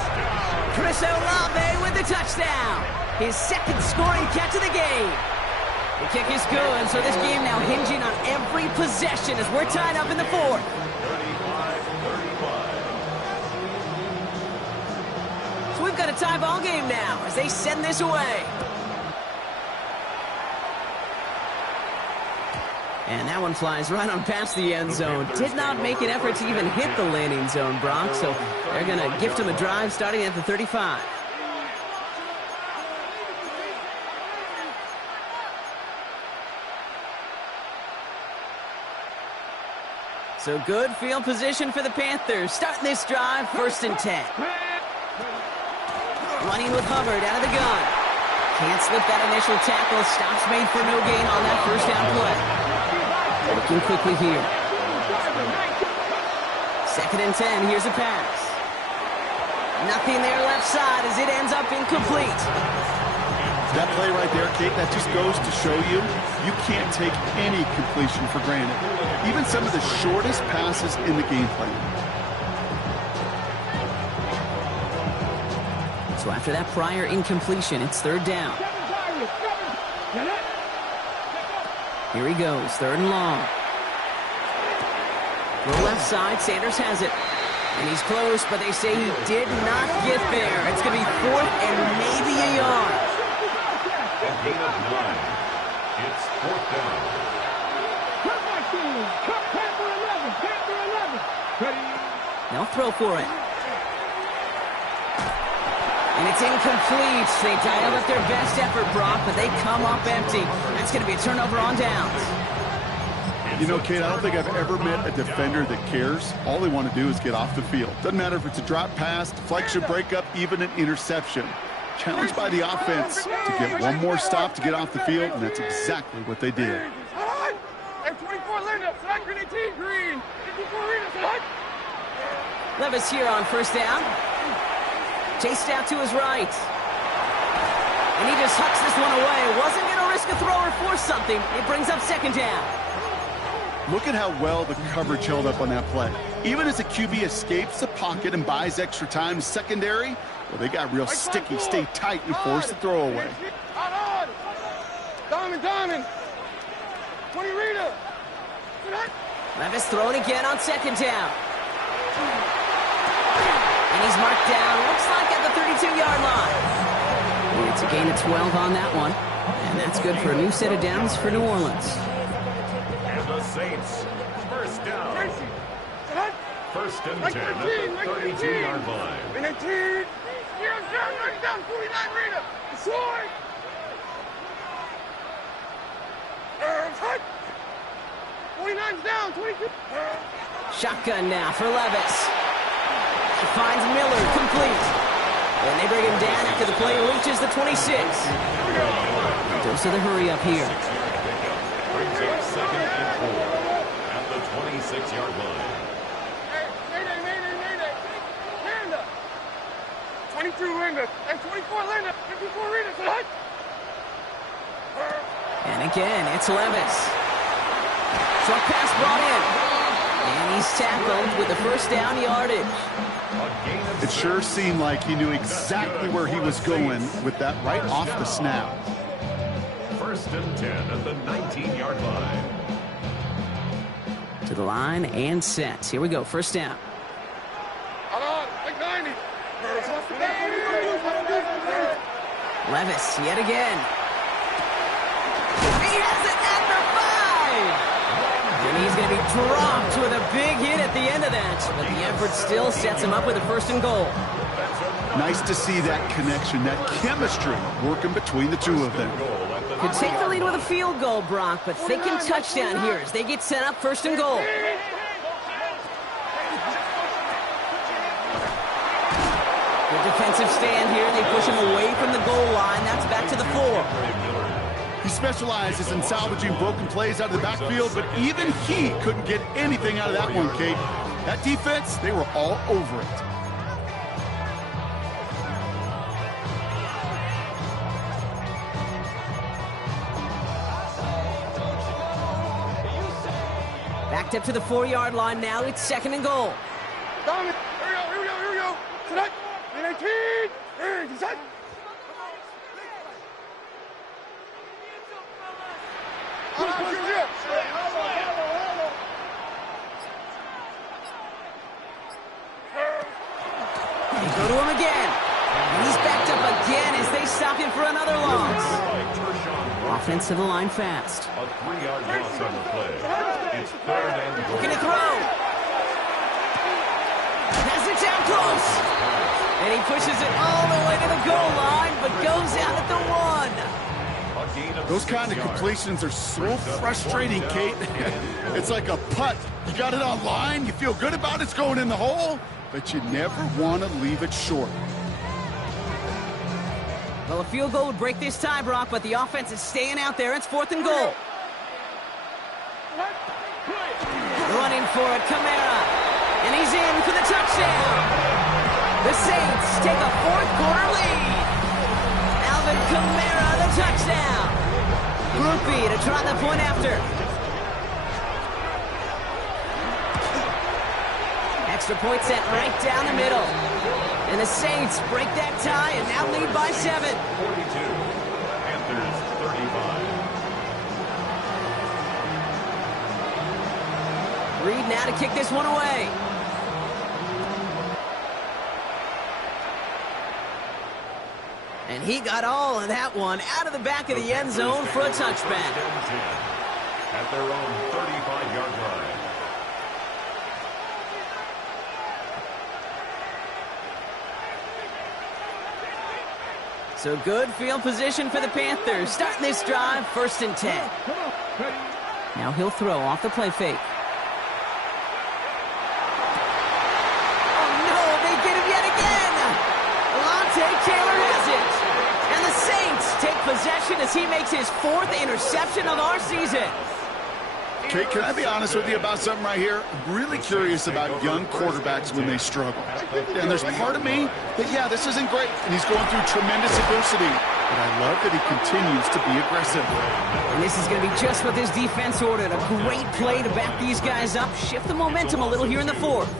Chris Olave with the touchdown. His 2nd scoring catch of the game. The kick is good, so this game now hinging on every possession as we're tied up in the 4th. 35-35. So we've got a tie ball game now as they send this away. And that one flies right on past the end zone. Did not make an effort to even hit the landing zone, Brock, so they're going to gift him a drive starting at the 35. So good field position for the Panthers. Starting this drive, 1st and 10. Running with Hubbard out of the gun. Can't slip that initial tackle. Stops made for no gain on that 1st down play. Working quickly here. 2nd and 10. Here's a pass. Nothing there left side as it ends up incomplete. That play right there, Kate, that just goes to show you, you can't take any completion for granted. Even some of the shortest passes in the game plan. So after that prior incompletion, it's 3rd down. Here he goes, 3rd and long. Throw left side, Sanders has it. And he's close, but they say he did not get there. It's going to be 4th and maybe a yard. A gain of 9. It's 4th down. They'll throw for it. And It's incomplete. They dialed up their best effort, Brock, but they come up empty. That's going to be a turnover on downs. You know, Kate, I don't think I've ever met a defender that cares. All they want to do is get off the field. Doesn't matter if it's a drop pass, deflection, breakup, even an interception. Challenged by the offense to get one more stop to get off the field, and that's exactly what they did. M24 Linda, select green 18 green. 54 Rita, select. Levis here on first down. Chased out to his right. And he just hucks this one away. Wasn't going to risk a throw or force something. It brings up second down. Look at how well the coverage held up on that play. Even as the QB escapes the pocket and buys extra time to secondary, well, they got real sticky, stay tight, and force the throw away. Diamond. 20 Rita. Levis throwing again on second down. And he's marked down, looks like at the 32-yard line. And it's a gain of 12 on that one. And that's good for a new set of downs for New Orleans. And the Saints, first down. First and 10 at the 32-yard line. 19. Down, 49 Rita. Sword. 49's down, 22. Shotgun now for Levis. He finds Miller, complete. And they bring him down after the play reaches the 26. Dose of the hurry up here. Brings up second and 4 at the 26-yard line. Mayday. Linda. 22 Linda. And 24 Linda. 54 Rita, select. And again, it's Levis. Short pass brought in. And he's tackled with the first down yardage. It sure seemed like he knew exactly where he was going with that right off the snap. First and 10 at the 19-yard line. To the line and set. Here we go, first down. Like 90. Levis, yet again. He has it at the 5! And he's going to be dropped with a big hit at the end of that. But the effort still sets him up with a first and goal. Nice to see that connection, that chemistry working between the two of them. Could take the lead with a field goal, Brock, but thinking touchdown here as they get set up first and goal. Good defensive stand here. They push him away from the goal line. That's back to the 4. He specializes in salvaging broken plays out of the backfield, but even he couldn't get anything out of that one, Kate. That defense, they were all over it. Backed up to the 4-yard line now. It's second and goal. Dominant. Here we go. Select. 19. Set. They go to him again. And he's backed up again as they stop him for another loss. Offense to the line fast. A 3-yard loss on the play. It's third and goal. Looking to throw. Has it down close. And he pushes it all the way to the goal line, but goes out at the 1. Those kind of completions are so frustrating, Kate. It's like a putt. You got it on line, you feel good about it's going in the hole, but you never want to leave it short. Well, a field goal would break this tie, Brock, but the offense is staying out there. It's fourth and goal. Running for it, Kamara. And he's in for the touchdown. The Saints take a fourth-quarter lead. Alvin Kamara, the touchdown. Groupie to try the point after. Extra point set right down the middle. And the Saints break that tie and now lead by 7. 42. Panthers 35. Reed now to kick this one away. And he got all of that one out of the back of the end zone for a touchback. At their own 35-yard line. So good field position for the Panthers. Starting this drive, 1st and 10. Now he'll throw off the play fake. Oh no, they get him yet again! Lante Taylor has it. And the Saints take possession as he makes his 4th interception of our season. Kate, can I be honest with you about something right here? I'm really curious about young quarterbacks when they struggle. And there's part of me that, yeah, this isn't great, and he's going through tremendous adversity. But I love that he continues to be aggressive. And this is going to be just what this defense ordered. A great play to back these guys up, shift the momentum a little here in the 4th.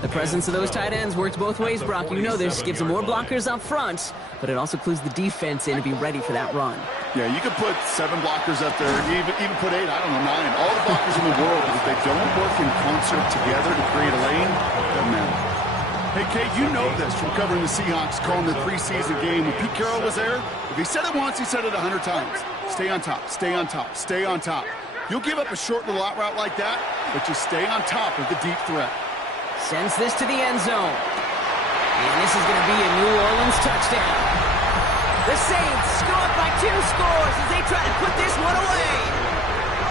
The presence of those tight ends works both ways, Brock. You know this. Gives them more blockers up front, but it also clues the defense in to be ready for that run. Yeah, you could put 7 blockers up there, even put 8, I don't know, 9. All the blockers in the world, but if they don't work in concert together to create a lane, it doesn't matter. Hey, Kate, you know this from covering the Seahawks, calling the preseason game. When Pete Carroll was there, if he said it once, he said it 100 times. Stay on top, stay on top, stay on top. You'll give up a short little out route like that, but just stay on top of the deep threat. Sends this to the end zone. And this is going to be a New Orleans touchdown. The Saints go up by 2 scores as they try to put this one away.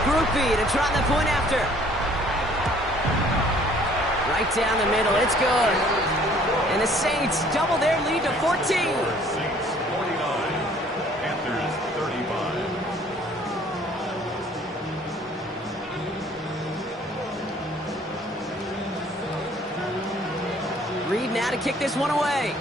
Groupie to try the point after. Right down the middle, it's good. And the Saints double their lead to 14. Saints 49, Panthers 35. Reed now to kick this one away.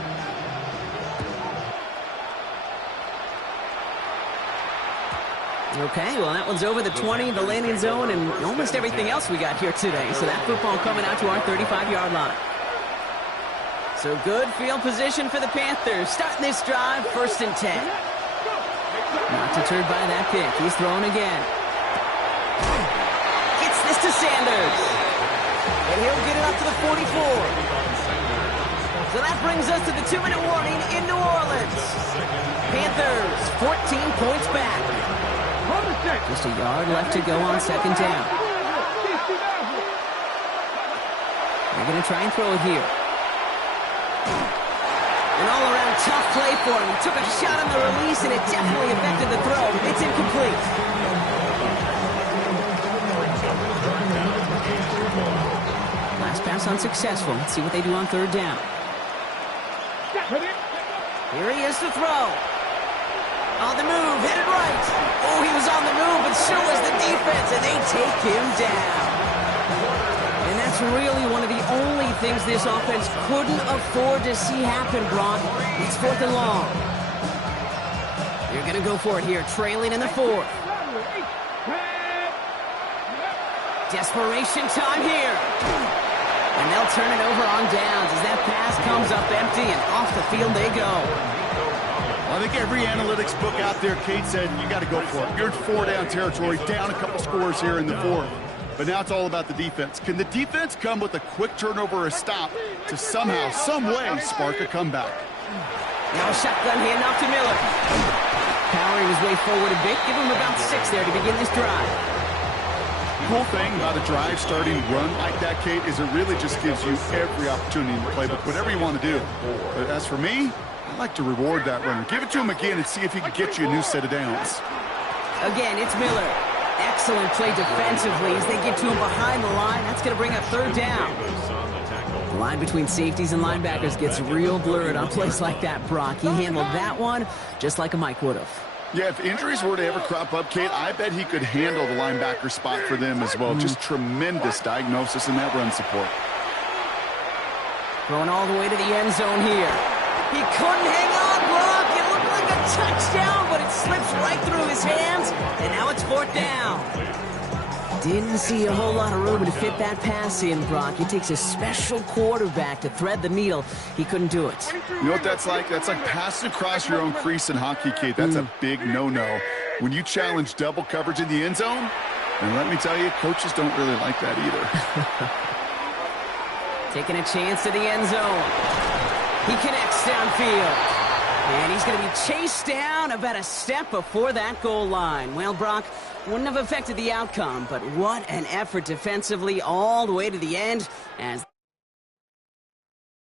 Okay, well, that one's over the 20, the landing zone, and almost everything else we got here today. So that football coming out to our 35-yard line. So good field position for the Panthers. Starting this drive, 1st and 10. Not deterred by that pick. He's throwing again. Gets this to Sanders. And he'll get it up to the 44. So that brings us to the 2-minute warning in New Orleans. Panthers, 14 points back. Just a yard left to go on 2nd down. They're going to try and throw it here. An all-around tough play for him. He took a shot on the release, and it definitely affected the throw. It's incomplete. Last pass unsuccessful. Let's see what they do on 3rd down. Here he is to throw. On the move, headed right. Oh, he was on the move, but so was the defense, and they take him down. And that's really one of the only things this offense couldn't afford to see happen, Brock. It's 4th and long. They're going to go for it here, trailing in the 4th. Desperation time here. And they'll turn it over on downs as that pass comes up empty, and off the field they go. I think every analytics book out there, Kate said, you got to go for it. You're in 4-down territory, down a couple scores here in the 4th. But now it's all about the defense. Can the defense come with a quick turnover or a stop to somehow, some way, spark a comeback? Now a shotgun handoff to Miller. Powering his way forward a bit. Give him about 6 there to begin this drive. The cool thing about a drive starting run like that, Kate, is it really just gives you every opportunity in the playbook, whatever you want to do. But as for me, I like to reward that runner. Give it to him again and see if he can get you a new set of downs. Again, it's Miller. Excellent play defensively as they get to him behind the line. That's going to bring up 3rd down. The line between safeties and linebackers gets real blurred on plays like that, Brock. He handled that one just like a Mike would have. Yeah, if injuries were to ever crop up, Kate, I bet he could handle the linebacker spot for them as well. Just tremendous diagnosis in that run support. Going all the way to the end zone here. He couldn't hang on, Brock. It looked like a touchdown, but it slips right through his hands, and now it's 4th down. Didn't see a whole lot of room to fit that pass in, Brock. It takes a special quarterback to thread the needle. He couldn't do it. You know what that's like? That's like passing across your own crease in hockey, Kate. That's a big no-no. When you challenge double coverage in the end zone, and let me tell you, coaches don't really like that either. Taking a chance to the end zone. He connects downfield. And he's going to be chased down about a step before that goal line. Well, Brock, wouldn't have affected the outcome, but what an effort defensively all the way to the end as